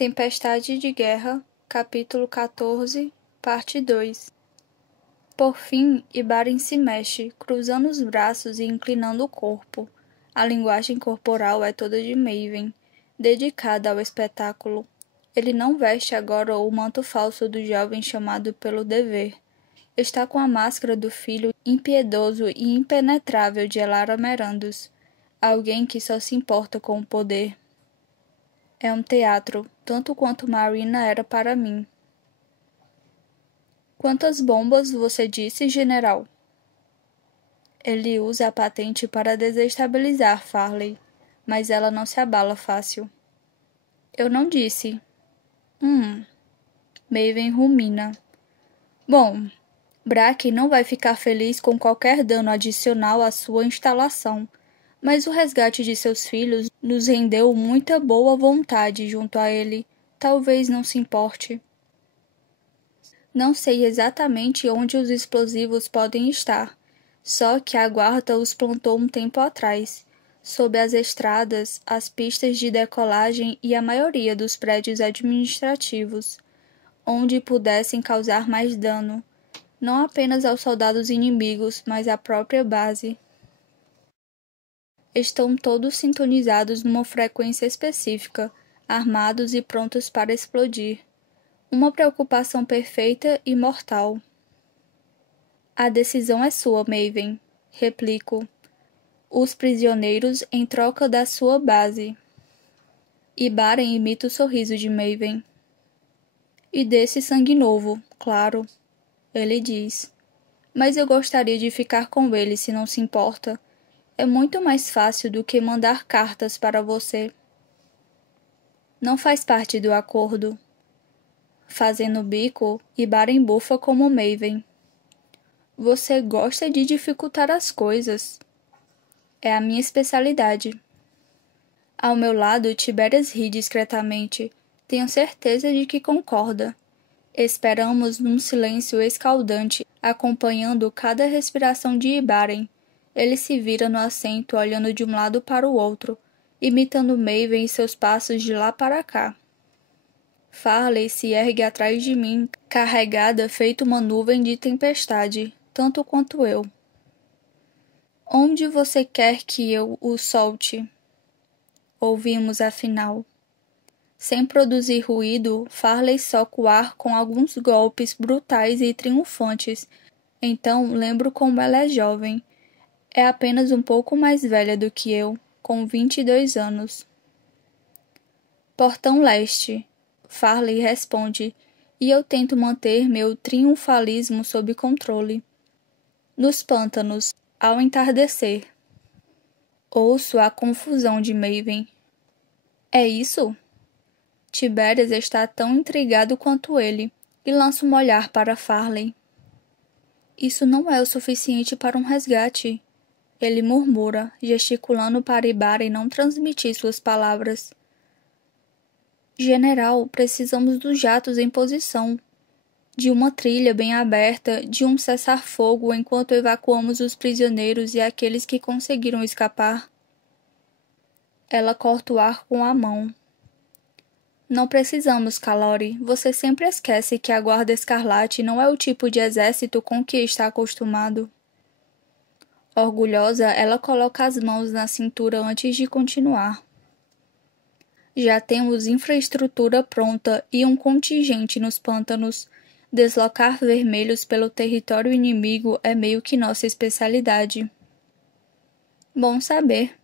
Tempestade de Guerra, capítulo 14, parte 2. Por fim, Ibaren se mexe, cruzando os braços e inclinando o corpo. A linguagem corporal é toda de Maven, dedicada ao espetáculo. Ele não veste agora o manto falso do jovem chamado pelo dever. Está com a máscara do filho impiedoso e impenetrável de Elara Merandus, alguém que só se importa com o poder. É um teatro, tanto quanto Marina era para mim. Quantas bombas você disse, general? Ele usa a patente para desestabilizar Farley, mas ela não se abala fácil. Eu não disse. Maven rumina. Bom, Brack não vai ficar feliz com qualquer dano adicional à sua instalação, mas o resgate de seus filhos nos rendeu muita boa vontade junto a ele. Talvez não se importe. Não sei exatamente onde os explosivos podem estar, só que a guarda os plantou um tempo atrás, sob as estradas, as pistas de decolagem e a maioria dos prédios administrativos, onde pudessem causar mais dano, não apenas aos soldados inimigos, mas à própria base. Estão todos sintonizados numa frequência específica, armados e prontos para explodir. Uma preocupação perfeita e mortal. A decisão é sua, Maven, replico. Os prisioneiros em troca da sua base. Ibaren imita o sorriso de Maven. E desse sangue novo, claro, ele diz. Mas eu gostaria de ficar com ele, se não se importa. É muito mais fácil do que mandar cartas para você. Não faz parte do acordo. Fazendo bico, Ibaren bufa como Maven. Você gosta de dificultar as coisas. É a minha especialidade. Ao meu lado, Tiberias ri discretamente. Tenho certeza de que concorda. Esperamos num silêncio escaldante, acompanhando cada respiração de Ibaren. Ele se vira no assento, olhando de um lado para o outro, imitando Maven em seus passos de lá para cá. Farley se ergue atrás de mim, carregada feito uma nuvem de tempestade, tanto quanto eu. Onde você quer que eu o solte? Ouvimos afinal. Sem produzir ruído, Farley soca o ar com alguns golpes brutais e triunfantes. Então lembro como ela é jovem. É apenas um pouco mais velha do que eu, com 22 anos. Portão Leste. Farley responde, e eu tento manter meu triunfalismo sob controle. Nos pântanos, ao entardecer. Ouço a confusão de Maven. É isso? Tiberias está tão intrigado quanto ele, e lança um olhar para Farley. Isso não é o suficiente para um resgate, ele murmura, gesticulando para Ibaren não transmitir suas palavras. General, precisamos dos jatos em posição. De uma trilha bem aberta, de um cessar-fogo enquanto evacuamos os prisioneiros e aqueles que conseguiram escapar. Ela corta o ar com a mão. Não precisamos, Calori. Você sempre esquece que a Guarda Escarlate não é o tipo de exército com que está acostumado. Orgulhosa, ela coloca as mãos na cintura antes de continuar. Já temos infraestrutura pronta e um contingente nos pântanos. Deslocar vermelhos pelo território inimigo é meio que nossa especialidade. Bom saber.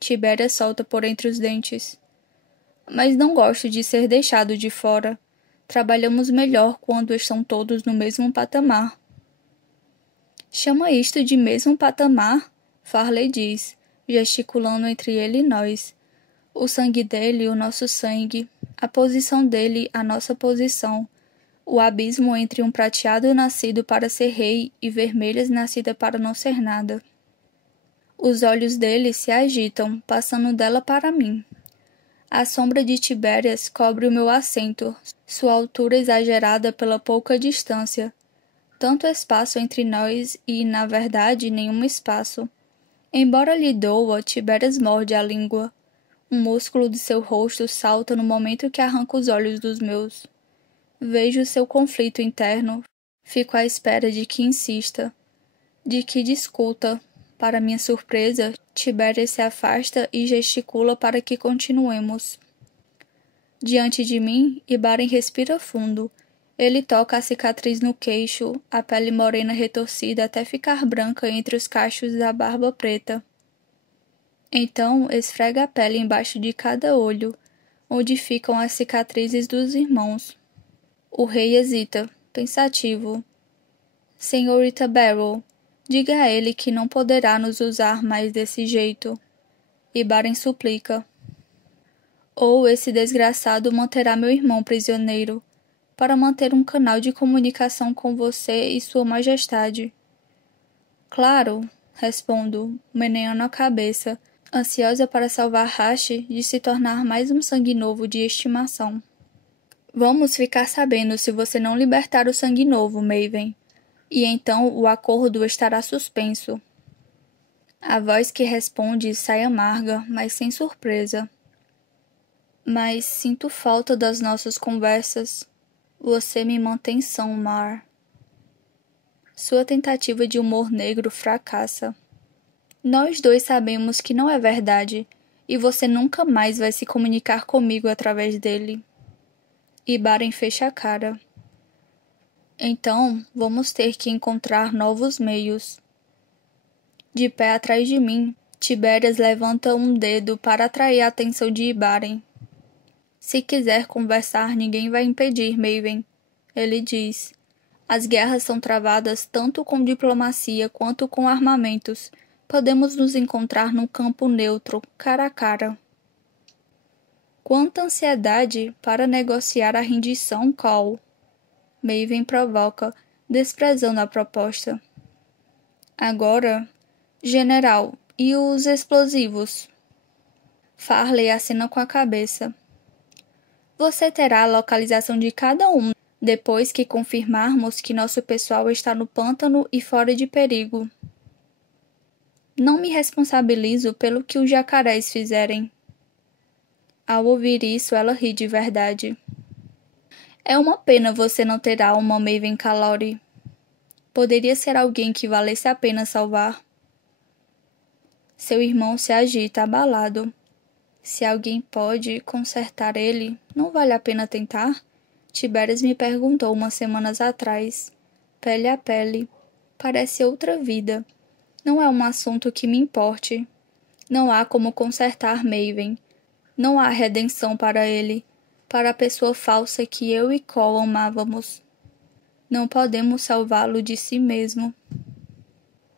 Tiberias solta por entre os dentes. Mas não gosto de ser deixado de fora. Trabalhamos melhor quando estão todos no mesmo patamar. Chama isto de mesmo patamar? Farley diz, gesticulando entre ele e nós. O sangue dele, o nosso sangue. A posição dele, a nossa posição. O abismo entre um prateado nascido para ser rei e vermelhas nascida para não ser nada. Os olhos dele se agitam, passando dela para mim. A sombra de Tiberias cobre o meu assento, sua altura exagerada pela pouca distância. Tanto espaço entre nós e, na verdade, nenhum espaço. Embora lhe doa, Tiberias morde a língua. Um músculo de seu rosto salta no momento que arranca os olhos dos meus. Vejo seu conflito interno. Fico à espera de que insista, de que discuta. Para minha surpresa, Tiberias se afasta e gesticula para que continuemos. Diante de mim, Ibaren respira fundo. Ele toca a cicatriz no queixo, a pele morena retorcida até ficar branca entre os cachos da barba preta. Então, esfrega a pele embaixo de cada olho, onde ficam as cicatrizes dos irmãos. O rei hesita, pensativo. Senhorita Barrow, diga a ele que não poderá nos usar mais desse jeito. Ibaren suplica. Ou esse desgraçado manterá meu irmão prisioneiro, para manter um canal de comunicação com você e sua majestade. Claro, respondo, meneando a cabeça, ansiosa para salvar Hashi de se tornar mais um sangue novo de estimação. Vamos ficar sabendo se você não libertar o sangue novo, Maven, e então o acordo estará suspenso. A voz que responde sai amarga, mas sem surpresa. Mas sinto falta das nossas conversas. Você me mantém são, Mar. Sua tentativa de humor negro fracassa. Nós dois sabemos que não é verdade, e você nunca mais vai se comunicar comigo através dele. Ibaren fecha a cara. Então, vamos ter que encontrar novos meios. De pé atrás de mim, Tiberias levanta um dedo para atrair a atenção de Ibaren. Se quiser conversar, ninguém vai impedir, Maven. Ele diz. As guerras são travadas tanto com diplomacia quanto com armamentos. Podemos nos encontrar num campo neutro, cara a cara. Quanta ansiedade para negociar a rendição, Cole. Maven provoca, desprezando a proposta. Agora, general, e os explosivos? Farley acena com a cabeça. Você terá a localização de cada um depois que confirmarmos que nosso pessoal está no pântano e fora de perigo. Não me responsabilizo pelo que os jacarés fizerem. Ao ouvir isso, ela ri de verdade. É uma pena você não ter alma, Maven Calori. Poderia ser alguém que valesse a pena salvar. Seu irmão se agita, abalado. Se alguém pode consertar ele, não vale a pena tentar? Tiberias me perguntou umas semanas atrás. Pele a pele. Parece outra vida. Não é um assunto que me importe. Não há como consertar Maven. Não há redenção para ele, para a pessoa falsa que eu e Cole amávamos. Não podemos salvá-lo de si mesmo.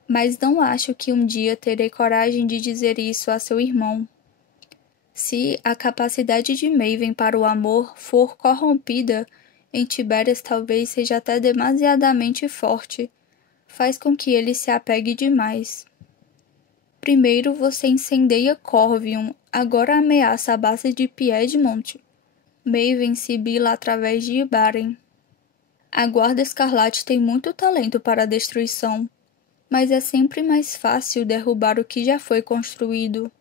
Mas não acho que um dia terei coragem de dizer isso a seu irmão. Se a capacidade de Maven para o amor for corrompida, em Tiberias talvez seja até demasiadamente forte, faz com que ele se apegue demais. Primeiro você incendeia Corvium, agora ameaça a base de Piedmont. Maven sibila através de Ibaren. A Guarda Escarlate tem muito talento para a destruição, mas é sempre mais fácil derrubar o que já foi construído.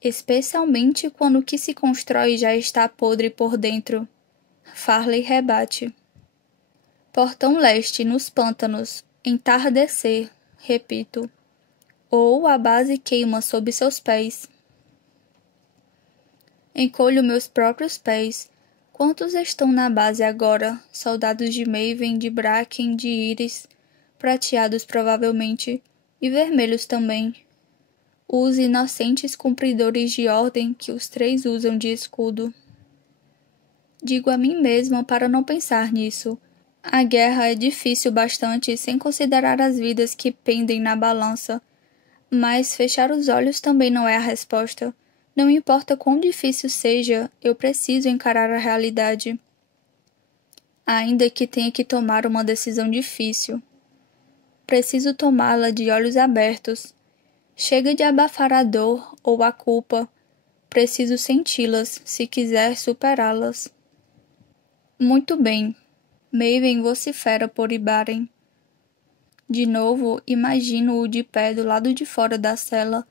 Especialmente quando o que se constrói já está podre por dentro. Farley rebate. Portão leste, nos pântanos. Entardecer, repito. Ou a base queima sob seus pés. Encolho meus próprios pés. Quantos estão na base agora? Soldados de Maven, de Bracken, de Iris, prateados provavelmente, e vermelhos também. Os inocentes cumpridores de ordem que os três usam de escudo. Digo a mim mesma para não pensar nisso. A guerra é difícil bastante sem considerar as vidas que pendem na balança. Mas fechar os olhos também não é a resposta. Não importa quão difícil seja, eu preciso encarar a realidade. Ainda que tenha que tomar uma decisão difícil. Preciso tomá-la de olhos abertos. Chega de abafar a dor ou a culpa. Preciso senti-las, se quiser superá-las. Muito bem. Maven vocifera por Ibaren. De novo, imagino-o de pé do lado de fora da cela,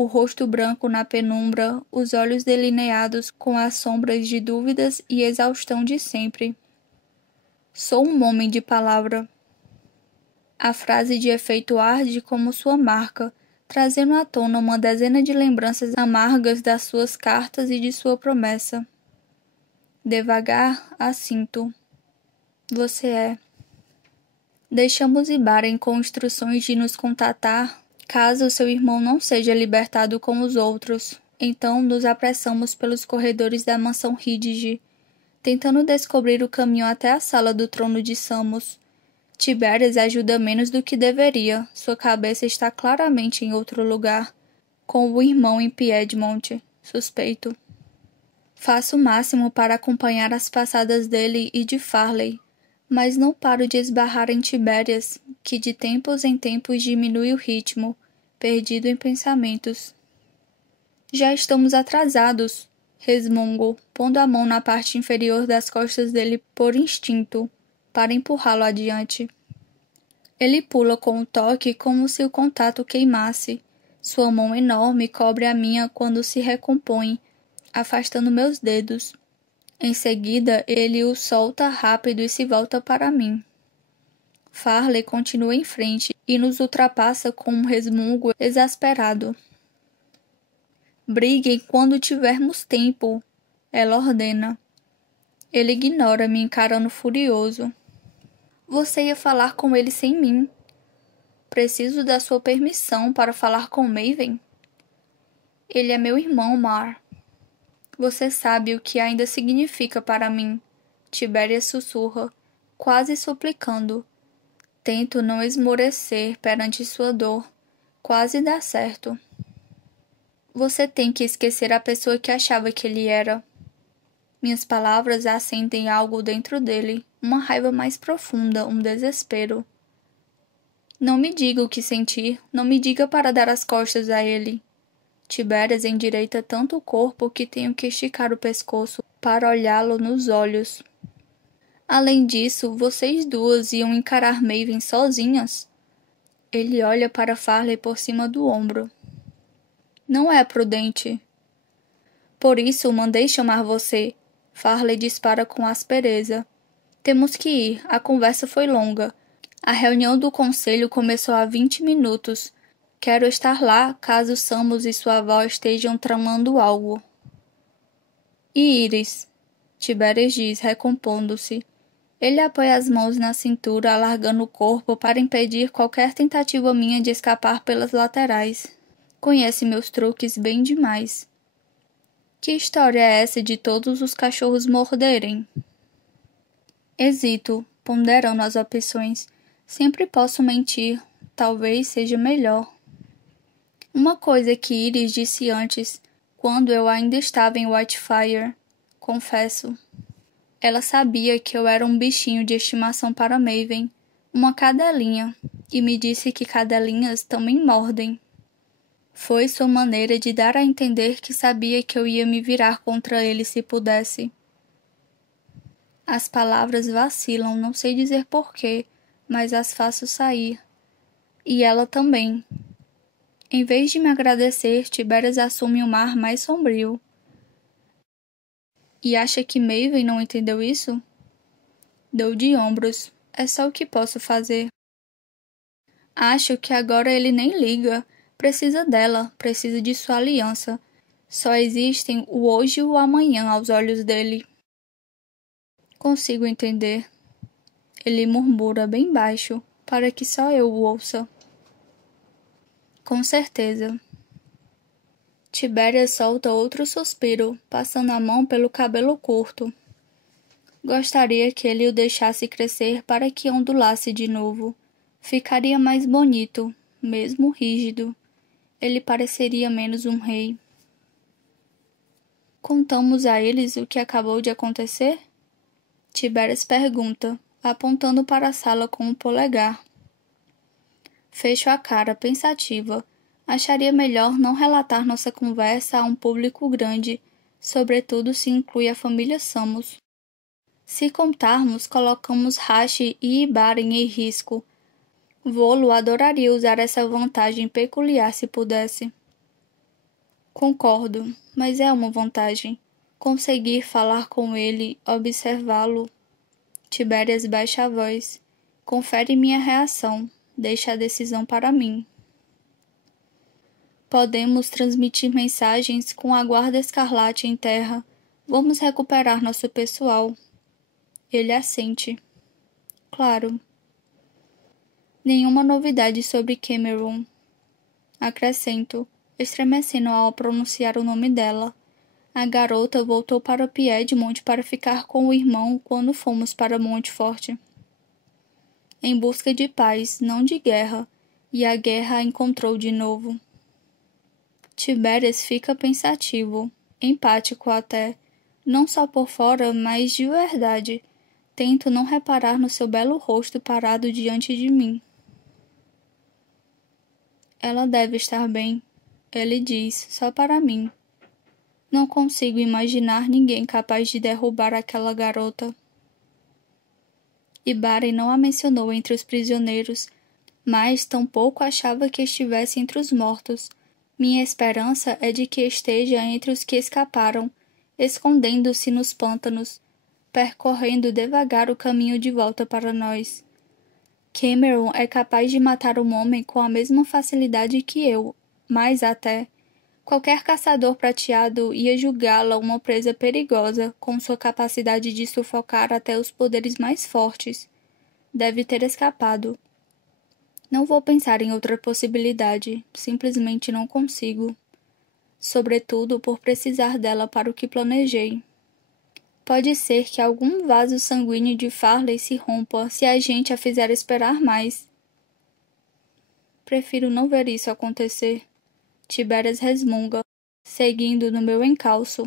o rosto branco na penumbra, os olhos delineados com as sombras de dúvidas e exaustão de sempre. Sou um homem de palavra. A frase de efeito arde como sua marca, trazendo à tona uma dezena de lembranças amargas das suas cartas e de sua promessa. Devagar, assinto. Você é. Deixamos Ibaren com instruções de nos contatar caso seu irmão não seja libertado com os outros. Então nos apressamos pelos corredores da mansão Ridge, tentando descobrir o caminho até a sala do trono de Samos. Tiberias ajuda menos do que deveria. Sua cabeça está claramente em outro lugar, com o irmão em Piedmont, suspeito. Faço o máximo para acompanhar as passadas dele e de Farley, mas não paro de esbarrar em Tiberias, que de tempos em tempos diminui o ritmo, perdido em pensamentos. Já estamos atrasados, resmungo, pondo a mão na parte inferior das costas dele por instinto, para empurrá-lo adiante. Ele pula com o toque como se o contato queimasse. Sua mão enorme cobre a minha quando se recompõe, afastando meus dedos. Em seguida, ele o solta rápido e se volta para mim. Farley continua em frente e nos ultrapassa com um resmungo exasperado. Briguem quando tivermos tempo, ela ordena. Ele ignora, me encarando furioso. Você ia falar com ele sem mim. Preciso da sua permissão para falar com Maven? Ele é meu irmão, Mar. Você sabe o que ainda significa para mim. Tiberias sussurra, quase suplicando. Tento não esmorecer perante sua dor. Quase dá certo. Você tem que esquecer a pessoa que achava que ele era. Minhas palavras acendem algo dentro dele, uma raiva mais profunda, um desespero. Não me diga o que sentir, não me diga para dar as costas a ele. Tiberias endireita tanto o corpo que tenho que esticar o pescoço para olhá-lo nos olhos. Além disso, vocês duas iam encarar Maven sozinhas? Ele olha para Farley por cima do ombro. Não é prudente. Por isso mandei chamar você. Farley dispara com aspereza. Temos que ir, a conversa foi longa. A reunião do conselho começou há 20 minutos. Quero estar lá caso Samos e sua avó estejam tramando algo. E Iris? Tiberias diz, recompondo-se. Ele apoia as mãos na cintura, alargando o corpo para impedir qualquer tentativa minha de escapar pelas laterais. Conhece meus truques bem demais. Que história é essa de todos os cachorros morderem? Hesito, ponderando as opções. Sempre posso mentir. Talvez seja melhor. Uma coisa que Iris disse antes, quando eu ainda estava em Whitefire, confesso. Ela sabia que eu era um bichinho de estimação para Maven, uma cadelinha, e me disse que cadelinhas também mordem. Foi sua maneira de dar a entender que sabia que eu ia me virar contra ele se pudesse. As palavras vacilam, não sei dizer porquê, mas as faço sair. E ela também. Em vez de me agradecer, Tiberias assume um ar mais sombrio. E acha que Maven não entendeu isso? Dou de ombros. É só o que posso fazer. Acho que agora ele nem liga. Precisa dela, precisa de sua aliança. Só existem o hoje e o amanhã aos olhos dele. Consigo entender. Ele murmura bem baixo, para que só eu o ouça. Com certeza. Tiberias solta outro suspiro, passando a mão pelo cabelo curto. Gostaria que ele o deixasse crescer para que ondulasse de novo. Ficaria mais bonito, mesmo rígido. Ele pareceria menos um rei. Contamos a eles o que acabou de acontecer? Tiberias pergunta, apontando para a sala com o polegar. Fecho a cara, pensativa. Acharia melhor não relatar nossa conversa a um público grande, sobretudo se inclui a família Samos. Se contarmos, colocamos Hashi e Ibaren em risco. Volo adoraria usar essa vantagem peculiar se pudesse. Concordo, mas é uma vantagem. Conseguir falar com ele, observá-lo. Tibérias baixa a voz. Confere minha reação. Deixa a decisão para mim. Podemos transmitir mensagens com a Guarda Escarlate em terra. Vamos recuperar nosso pessoal. Ele assente. Claro. Nenhuma novidade sobre Cameron. Acrescento, estremecendo ao pronunciar o nome dela. A garota voltou para Piedmont para ficar com o irmão quando fomos para Montfort. Em busca de paz, não de guerra, e a guerra a encontrou de novo. Tibérias fica pensativo, empático até, não só por fora, mas de verdade. Tento não reparar no seu belo rosto parado diante de mim. Ela deve estar bem, ele diz, só para mim. Não consigo imaginar ninguém capaz de derrubar aquela garota. Ibari não a mencionou entre os prisioneiros, mas tampouco achava que estivesse entre os mortos. Minha esperança é de que esteja entre os que escaparam, escondendo-se nos pântanos, percorrendo devagar o caminho de volta para nós. Cameron é capaz de matar um homem com a mesma facilidade que eu, mais até. Qualquer caçador prateado ia julgá-la uma presa perigosa, com sua capacidade de sufocar até os poderes mais fortes. Deve ter escapado. Não vou pensar em outra possibilidade, simplesmente não consigo. Sobretudo por precisar dela para o que planejei. Pode ser que algum vaso sanguíneo de Farley se rompa se a gente a fizer esperar mais. Prefiro não ver isso acontecer. Tibérias resmunga, seguindo no meu encalço.